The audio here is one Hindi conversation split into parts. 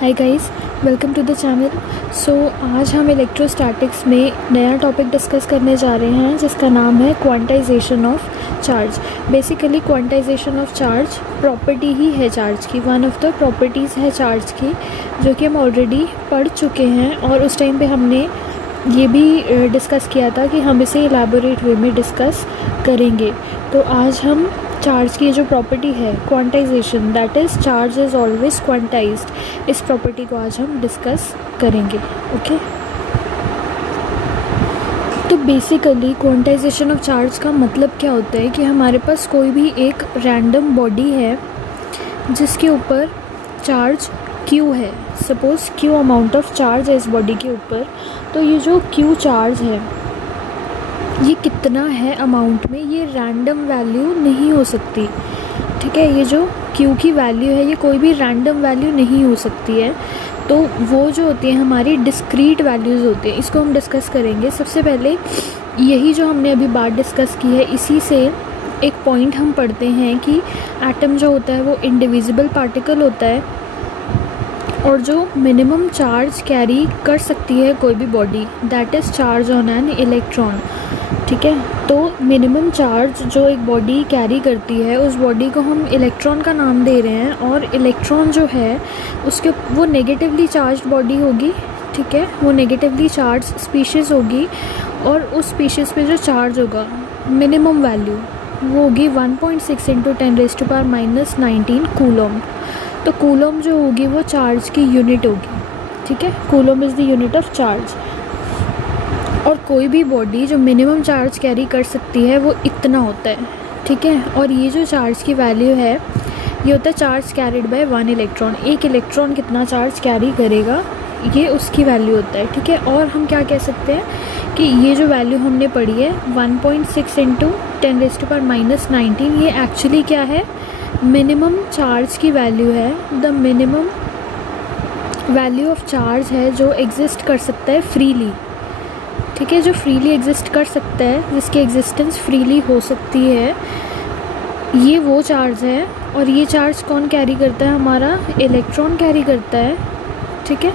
Hi guys, welcome to the channel. So आज हम इलेक्ट्रोस्टैटिक्स में नया टॉपिक डिस्कस करने जा रहे हैं जिसका नाम है quantization of charge. Basically quantization of charge property ही है चार्ज की, वन ऑफ द प्रॉपर्टीज़ है चार्ज की, जो कि हम ऑलरेडी पढ़ चुके हैं और उस टाइम पे हमने ये भी डिस्कस किया था कि हम इसे इलेबोरेट वे में डिस्कस करेंगे। तो आज हम चार्ज की जो प्रॉपर्टी है quantization, that is charge is always quantized, इस प्रॉपर्टी को आज हम डिस्कस करेंगे। ओके, तो बेसिकली क्वांटाइजेशन ऑफ चार्ज का मतलब क्या होता है कि हमारे पास कोई भी एक रैंडम बॉडी है जिसके ऊपर चार्ज Q है। Suppose Q amount of charge है इस बॉडी के ऊपर, तो ये जो Q चार्ज है ये कितना है अमाउंट में, ये रैंडम वैल्यू नहीं हो सकती। ठीक है, ये जो Q की वैल्यू है ये कोई भी रैंडम वैल्यू नहीं हो सकती है। तो वो जो होती है हमारी डिस्क्रीट वैल्यूज़ होती है, इसको हम डिस्कस करेंगे। सबसे पहले यही जो हमने अभी बात डिस्कस की है, इसी से एक पॉइंट हम पढ़ते हैं कि एटम जो होता है वो इंडिविजिबल पार्टिकल होता है और जो मिनिमम चार्ज कैरी कर सकती है कोई भी body, that is charge on an electron. ठीक है, तो मिनिमम चार्ज जो एक बॉडी कैरी करती है उस बॉडी को हम इलेक्ट्रॉन का नाम दे रहे हैं, और इलेक्ट्रॉन जो है उसके वो नेगेटिवली चार्ज्ड बॉडी होगी। ठीक है, वो नेगेटिवली चार्ज स्पीशीज़ होगी और उस स्पीशीज़ पे जो चार्ज होगा मिनिमम वैल्यू वो होगी 1.6 इंटू 10⁻⁻19 कूलम। तो कूलम जो होगी वो चार्ज की यूनिट होगी। ठीक है, coulomb is the unit of charge. और कोई भी बॉडी जो मिनिमम चार्ज कैरी कर सकती है वो इतना होता है। ठीक है, और ये जो चार्ज की वैल्यू है ये होता है चार्ज कैरिड बाय 1 इलेक्ट्रॉन। एक इलेक्ट्रॉन कितना चार्ज कैरी करेगा ये उसकी वैल्यू होता है। ठीक है, और हम क्या कह सकते हैं कि ये जो वैल्यू हमने पढ़ी है 1.6 इंटू 10⁻⁻19, ये एक्चुअली क्या है, मिनिमम चार्ज की वैल्यू है। The minimum value of charge है जो एग्जिस्ट कर सकता है फ्रीली। ठीक है, जो फ्रीली एग्जिस्ट कर सकता है, जिसकी एग्जिस्टेंस फ्रीली हो सकती है, ये वो चार्ज है। और ये चार्ज कौन कैरी करता है, हमारा इलेक्ट्रॉन कैरी करता है। ठीक है,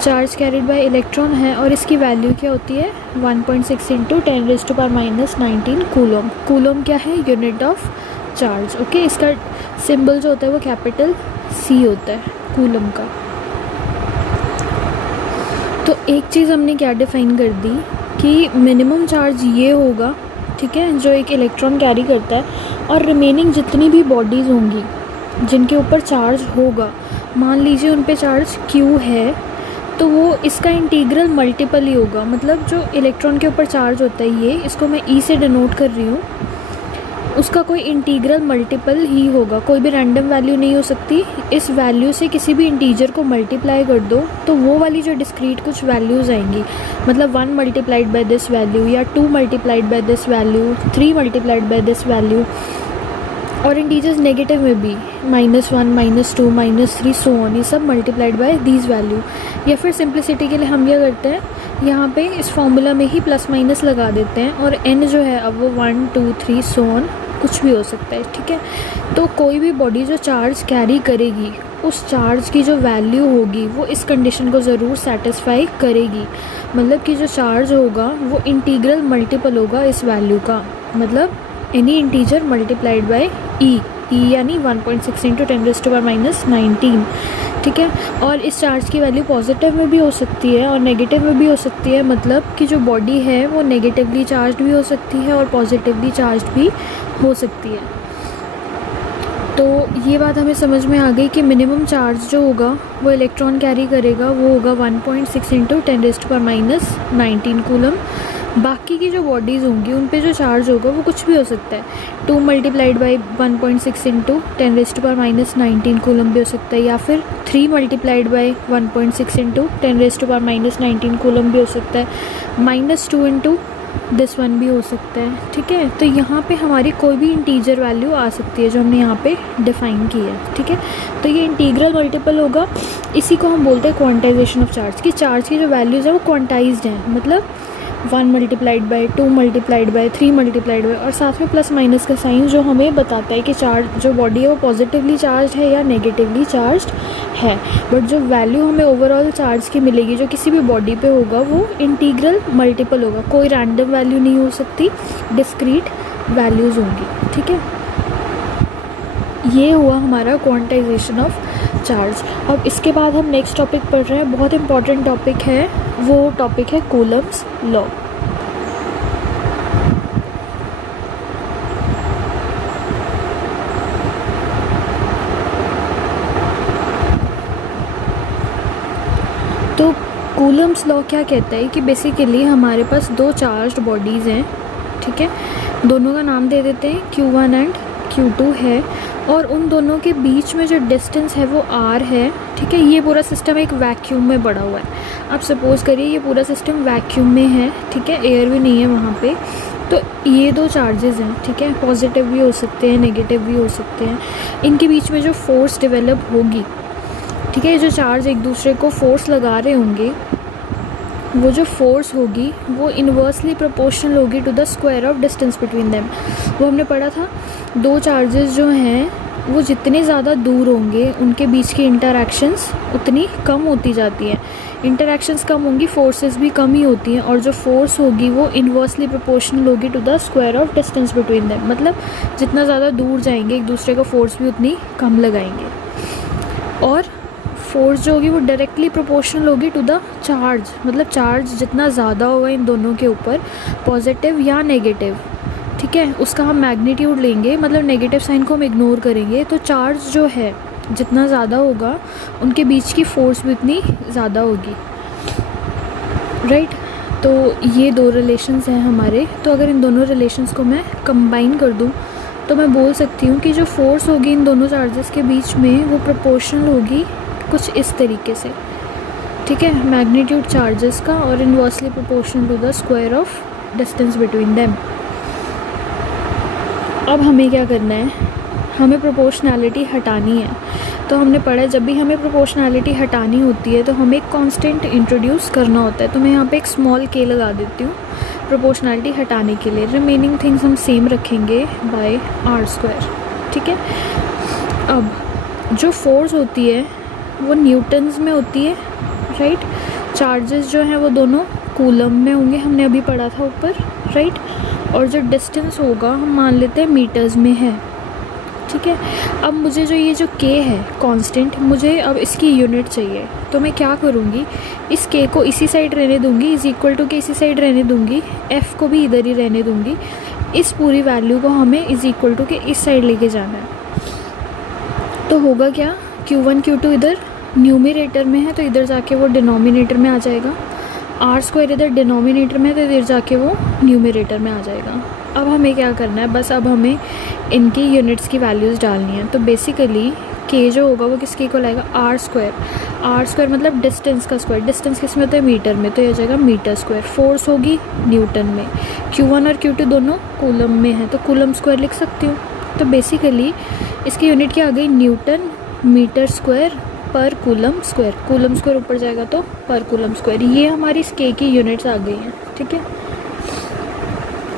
चार्ज कैरिड बाय इलेक्ट्रॉन है और इसकी वैल्यू क्या होती है 1.6 इंटू 10⁻⁻19 कूलम। कूलम क्या है, यूनिट ऑफ चार्ज। ओके, इसका सिंबल जो होता है वो कैपिटल C होता है कूलम का। तो एक चीज़ हमने क्या डिफ़ाइन कर दी कि मिनिमम चार्ज ये होगा, ठीक है, जो एक इलेक्ट्रॉन कैरी करता है, और रिमेनिंग जितनी भी बॉडीज़ होंगी जिनके ऊपर चार्ज होगा, मान लीजिए उन पे चार्ज Q है, तो वो इसका इंटीग्रल मल्टीपल ही होगा। मतलब जो इलेक्ट्रॉन के ऊपर चार्ज होता है, ये इसको मैं E से डिनोट कर रही हूँ, उसका कोई इंटीग्रल मल्टीपल ही होगा, कोई भी रैंडम वैल्यू नहीं हो सकती। इस वैल्यू से किसी भी इंटीजर को मल्टीप्लाई कर दो तो वो वाली जो डिस्क्रीट कुछ वैल्यूज़ आएंगी, मतलब 1 मल्टीप्लाइड बाय दिस वैल्यू, या 2 multiplied by this value, 3 multiplied by this value, और इंटीजर्स नेगेटिव में भी -1, -2, -3 सो ऑन, ये सब मल्टीप्लाइड बाय दीज वैल्यू। या फिर सिंप्लिसिटी के लिए हम क्या करते हैं, यहाँ पे इस फॉर्मूला में ही प्लस माइनस लगा देते हैं, और n जो है अब वो 1, 2, 3 सो ऑन कुछ भी हो सकता है। ठीक है, तो कोई भी बॉडी जो चार्ज कैरी करेगी उस चार्ज की जो वैल्यू होगी वो इस कंडीशन को ज़रूर सेटिस्फाई करेगी। मतलब कि जो चार्ज होगा वो इंटीग्रल मल्टीपल होगा इस वैल्यू का, मतलब any integer multiplied by E यानी 1.6 इंटू 10⁻⁻19। ठीक है, और इस चार्ज की वैल्यू पॉजिटिव में भी हो सकती है और नेगेटिव में भी हो सकती है। मतलब कि जो बॉडी है वो नेगेटिवली चार्ज्ड भी हो सकती है और पॉजिटिवली चार्ज्ड भी हो सकती है। तो ये बात हमें समझ में आ गई कि मिनिमम चार्ज जो होगा वो इलेक्ट्रॉन कैरी करेगा वो होगा 1.6 इंटू 10⁻⁻19 कूलम। बाकी की जो बॉडीज़ होंगी उन पे जो चार्ज होगा वो कुछ भी हो सकता है, 2 मल्टीप्लाइड बाई 1.6 इंटू 10⁻⁻19 कूलम भी हो सकता है, या फिर 3 मल्टीप्लाइड बाई 1.6 इंटू 10⁻⁻19 कूलम भी हो सकता है, -2 इंटू दिस वन भी हो सकता है। ठीक है, तो यहाँ पे हमारी कोई भी इंटीजर वैल्यू आ सकती है जो हमने यहाँ पे डिफ़ाइन की है। ठीक है, तो ये इंटीग्रल मल्टीपल होगा, इसी को हम बोलते हैं क्वांटाइजेशन ऑफ चार्ज। कि चार्ज की जो वैल्यूज़ है वो क्वांटाइज्ड हैं, मतलब 1 multiplied by 2 multiplied by 3 multiplied by, और साथ में प्लस माइनस का साइन जो हमें बताता है कि चार्ज जो बॉडी है वो पॉजिटिवली चार्ज है या नेगेटिवली चार्ज है। बट जो वैल्यू हमें ओवरऑल चार्ज की मिलेगी जो किसी भी बॉडी पे होगा वो इंटीग्रल मल्टीपल होगा, कोई रैंडम वैल्यू नहीं हो सकती, डिस्क्रीट वैल्यूज़ होंगी। ठीक है, ये हुआ हमारा क्वांटाइजेशन ऑफ चार्ज। अब इसके बाद हम नेक्स्ट टॉपिक पढ़ रहे हैं, बहुत इंपॉर्टेंट टॉपिक है, वो टॉपिक है कूलम्स लॉ। तो कूलम्स लॉ क्या कहता है कि बेसिकली हमारे पास दो चार्ज्ड बॉडीज़ हैं, ठीक है, दोनों का नाम दे देते हैं Q1 एंड Q2 है, और उन दोनों के बीच में जो डिस्टेंस है वो r है। ठीक है, ये पूरा सिस्टम एक वैक्यूम में पड़ा हुआ है। आप सपोज़ करिए ये पूरा सिस्टम वैक्यूम में है, ठीक है, एयर भी नहीं है वहाँ पे। तो ये दो चार्जेस हैं, ठीक है, पॉजिटिव भी हो सकते हैं, नेगेटिव भी हो सकते हैं। इनके बीच में जो फोर्स डेवलप होगी, ठीक है, जो चार्ज एक दूसरे को फोर्स लगा रहे होंगे, वो जो फोर्स होगी वो इन्वर्सली प्रोपोर्शनल होगी to the square of distance between them. वो हमने पढ़ा था, दो चार्जेस जो हैं वो जितने ज़्यादा दूर होंगे उनके बीच की इंटरैक्शंस उतनी कम होती जाती हैं। इंटरैक्शंस कम होंगी, फोर्सेस भी कम ही होती हैं, और जो फोर्स होगी वो इन्वर्सली प्रोपोर्शनल होगी to the square of distance between them. मतलब जितना ज़्यादा दूर जाएंगे एक दूसरे को फोर्स भी उतनी कम लगाएंगे, और फोर्स जो होगी वो डायरेक्टली प्रोपोर्शनल होगी टू द चार्ज। मतलब चार्ज जितना ज़्यादा होगा इन दोनों के ऊपर, पॉजिटिव या नेगेटिव, ठीक है, उसका हम मैग्नीट्यूड लेंगे, मतलब नेगेटिव साइन को हम इग्नोर करेंगे, तो चार्ज जो है जितना ज़्यादा होगा उनके बीच की फोर्स भी उतनी ज़्यादा होगी, राइट। तो ये दो रिलेशंस हैं हमारे। तो अगर इन दोनों रिलेशंस को मैं कंबाइन कर दूँ तो मैं बोल सकती हूँ कि जो फोर्स होगी इन दोनों चार्जेस के बीच में वो प्रोपोर्शनल होगी कुछ इस तरीके से, ठीक है, मैग्नीट्यूड चार्जेस का और inversely proportional to the square of distance between them. अब हमें क्या करना है, हमें प्रोपोर्शनैलिटी हटानी है। तो हमने पढ़ा जब भी हमें प्रोपोर्शनैलिटी हटानी होती है तो हमें एक कांस्टेंट इंट्रोड्यूस करना होता है। तो मैं यहाँ पे एक स्मॉल k लगा देती हूँ प्रोपोर्शनैलिटी हटाने के लिए। रिमेनिंग थिंग्स हम सेम रखेंगे बाय r², ठीक है। अब जो फोर्स होती है वो न्यूटन्स में होती है, राइट। चार्जेस जो हैं वो दोनों कूलम में होंगे, हमने अभी पढ़ा था ऊपर, राइट। और जो डिस्टेंस होगा हम मान लेते हैं मीटर्स में है, ठीक है। अब मुझे जो ये जो k है कांस्टेंट, मुझे अब इसकी यूनिट चाहिए। तो मैं क्या करूँगी, इस k को इसी साइड रहने दूँगी, इज इक्वल टू के इसी साइड रहने दूँगी, f को भी इधर ही रहने दूँगी। इस पूरी वैल्यू को हमें इज इक्वल टू के इस साइड लेके जाना है। तो होगा क्या, Q1 Q2 इधर न्यूमरेटर में है तो इधर जाके वो डिनोमिनेटर में आ जाएगा, r² इधर डिनोमिनेटर में है तो इधर जाके वो न्यूमरेटर में आ जाएगा। अब हमें क्या करना है, बस अब हमें इनकी यूनिट्स की वैल्यूज़ डालनी है। तो बेसिकली k जो होगा वो किसके इक्वल आएगा, r² मतलब डिस्टेंस का स्क्वायर। डिस्टेंस किस में होता है, मीटर में, तो ये आ जाएगा मीटर स्क्वायर। फोर्स होगी न्यूटन में, Q1 और Q2 दोनों कूलम में है तो कूलम स्क्वायर लिख सकती हूँ। तो बेसिकली इसकी यूनिट क्या आ गई, न्यूटन मीटर स्क्वायर पर कूलम स्क्वायर। कूलम स्क्वायर ऊपर जाएगा तो पर कूलम स्क्वायर। ये हमारी इस k की यूनिट्स आ गई हैं, ठीक है।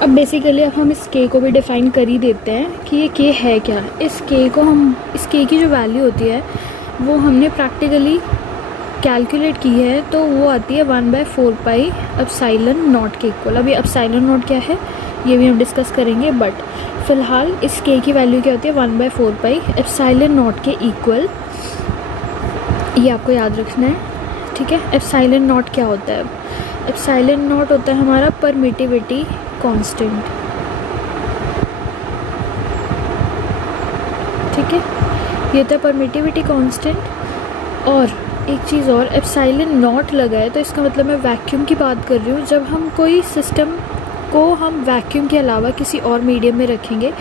अब बेसिकली अब हम इस k को भी डिफ़ाइन कर ही देते हैं कि ये k है क्या। इस k की जो वैल्यू होती है वो हमने प्रैक्टिकली कैलकुलेट की है, तो वो आती है 1/4 पाई एप्सिलॉन नॉट के इक्वल। अब ये एप्सिलॉन नॉट क्या है ये भी हम डिस्कस करेंगे, बट फ़िलहाल इस k की वैल्यू क्या होती है, 1/4 पाई एप्सिलॉन नॉट के इक्वल। ये आपको याद रखना है, ठीक है। एप्सिलॉन नॉट क्या होता है, एप्सिलॉन नॉट होता है हमारा परमिटिविटी कांस्टेंट, ठीक है, ये होता है परमिटिविटी कांस्टेंट। और एक चीज़ और, एप्सिलॉन नॉट लगा है तो इसका मतलब मैं वैक्यूम की बात कर रही हूँ। जब हम कोई सिस्टम को हम वैक्यूम के अलावा किसी और मीडियम में रखेंगे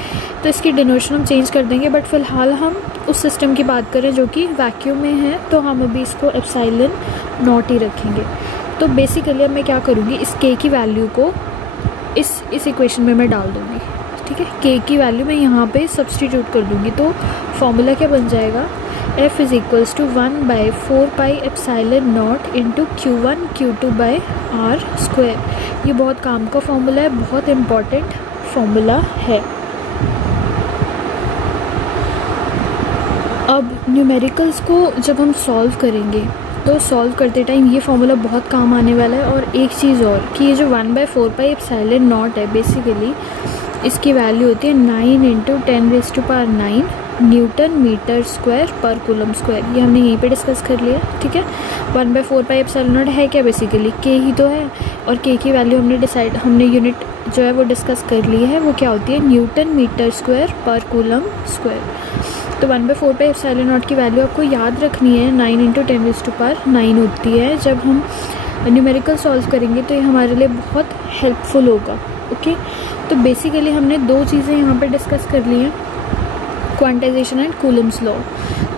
तो इसकी डिनोशन हम चेंज कर देंगे, बट फ़िलहाल हम उस सिस्टम की बात करें जो कि वैक्यूम में है, तो हम अभी इसको एप्सिलॉन नॉट ही रखेंगे। तो बेसिकली अब मैं क्या करूँगी, इस k की वैल्यू को इस इक्वेशन में मैं डाल दूँगी, ठीक है। k की वैल्यू मैं यहाँ पे सब्सटीट्यूट कर दूँगी, तो फॉर्मूला क्या बन जाएगा, F is equals to 1/4πε0 into Q1 Q2 by r square. ये बहुत काम का फॉर्मूला है, बहुत इम्पॉर्टेंट फॉर्मूला है। अब न्यूमेरिकल्स को जब हम सॉल्व करेंगे तो सॉल्व करते टाइम ये फॉर्मूला बहुत काम आने वाला है। और एक चीज़ और कि ये जो 1/4πε0 है बेसिकली इसकी वैल्यू होती है 9 × 10⁹ न्यूटन मीटर स्क्वायर पर कूलम स्क्वायर। ये हमने यहीं पे डिस्कस कर लिया, ठीक है। 1/4πε0 है क्या, बेसिकली के ही तो है, और के की वैल्यू हमने यूनिट जो है वो डिस्कस कर ली है, वो क्या होती है न्यूटन मीटर स्क्वायर पर कूलम स्क्वायर। तो 1/4πε0 की वैल्यू आपको याद रखनी है, 9 × 10⁹ होती है। जब हम न्यूमेरिकल सॉल्व करेंगे तो ये हमारे लिए बहुत हेल्पफुल होगा, ओके। तो बेसिकली हमने दो चीज़ें यहाँ पे डिस्कस कर ली हैं, क्वांटाइजेशन एंड कूलम्स लॉ।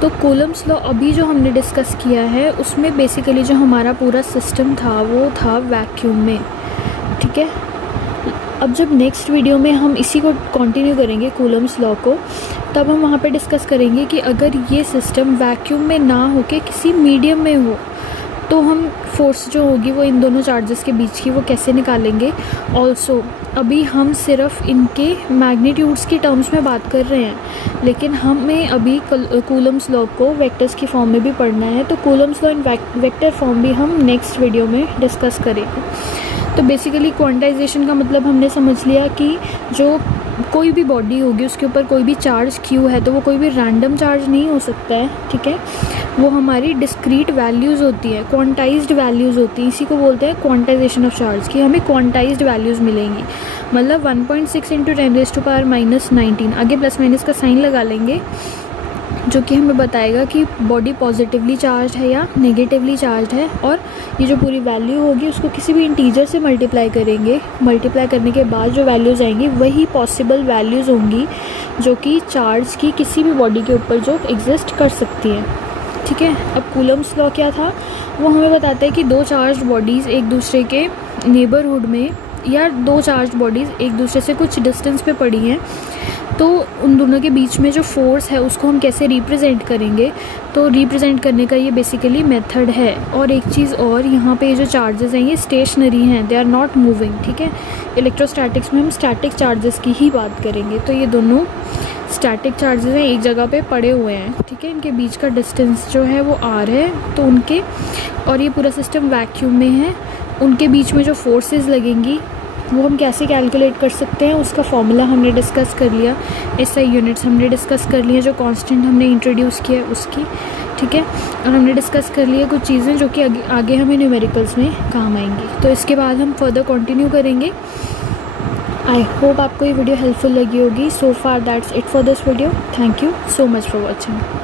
तो कूलम्स लॉ अभी जो हमने डिस्कस किया है उसमें बेसिकली जो हमारा पूरा सिस्टम था वो था वैक्यूम में, ठीक है। अब जब नेक्स्ट वीडियो में हम इसी को कंटिन्यू करेंगे कूलम्स लॉ को, तब हम वहाँ पे डिस्कस करेंगे कि अगर ये सिस्टम वैक्यूम में ना होके किसी मीडियम में हो तो हम फोर्स जो होगी वो इन दोनों चार्जेस के बीच की वो कैसे निकालेंगे। ऑल्सो अभी हम सिर्फ इनके मैग्नीट्यूड्स की टर्म्स में बात कर रहे हैं, लेकिन हमें अभी कूलम्स लॉ को वेक्टर्स की फॉर्म में भी पढ़ना है। तो Coulomb's law in vector form भी हम नेक्स्ट वीडियो में डिस्कस करेंगे। तो बेसिकली क्वांटाइजेशन का मतलब हमने समझ लिया कि जो कोई भी बॉडी होगी उसके ऊपर कोई भी चार्ज क्यू है तो वो कोई भी रैंडम चार्ज नहीं हो सकता है, ठीक है। वो हमारी डिस्क्रीट वैल्यूज़ होती है, क्वांटाइज्ड वैल्यूज़ होती हैं। इसी को बोलते हैं क्वांटाइजेशन ऑफ चार्ज, कि हमें क्वांटाइज्ड वैल्यूज़ मिलेंगी। मतलब 1.6 × 10⁻⁻19 आगे प्लस माइनस का साइन लगा लेंगे, जो कि हमें बताएगा कि बॉडी पॉजिटिवली चार्ज है या नेगेटिवली चार्ज है। और ये जो पूरी वैल्यू होगी उसको किसी भी इंटीजर से मल्टीप्लाई करेंगे, मल्टीप्लाई करने के बाद जो वैल्यूज़ आएंगी वही पॉसिबल वैल्यूज़ होंगी जो कि चार्ज की किसी भी बॉडी के ऊपर जो एग्जिस्ट कर सकती है, ठीक है। अब कूलम्स लॉ क्या था, वो हमें बताता है कि दो चार्ज बॉडीज़ एक दूसरे के नेबरहुड में या दो चार्ज बॉडीज़ एक दूसरे से कुछ डिस्टेंस पे पड़ी हैं, तो उन दोनों के बीच में जो फोर्स है उसको हम कैसे रिप्रेजेंट करेंगे। तो रिप्रेजेंट करने का ये बेसिकली मेथड है। और एक चीज़ और, यहाँ पे जो चार्जेस हैं ये स्टेशनरी हैं, दे आर नॉट मूविंग, ठीक है। इलेक्ट्रोस्टैटिक्स में हम स्टैटिक चार्जेस की ही बात करेंगे। तो ये दोनों स्टैटिक चार्जेस हैं, एक जगह पे पड़े हुए हैं, ठीक है। इनके बीच का डिस्टेंस जो है वो r है, तो उनके, और ये पूरा सिस्टम वैक्यूम में है, उनके बीच में जो फोर्सेस लगेंगी वो हम कैसे कैलकुलेट कर सकते हैं, उसका फॉर्मूला हमने डिस्कस कर लिया। SI यूनिट्स हमने डिस्कस कर लिए, जो कांस्टेंट हमने इंट्रोड्यूस किया उसकी, ठीक है। और हमने डिस्कस कर लिया कुछ चीज़ें जो कि आगे हमें न्यूमेरिकल्स में काम आएंगी। तो इसके बाद हम फर्दर कंटिन्यू करेंगे। आई होप आपको ये वीडियो हेल्पफुल लगी होगी। So far that's it for this video. Thank you so much for watching.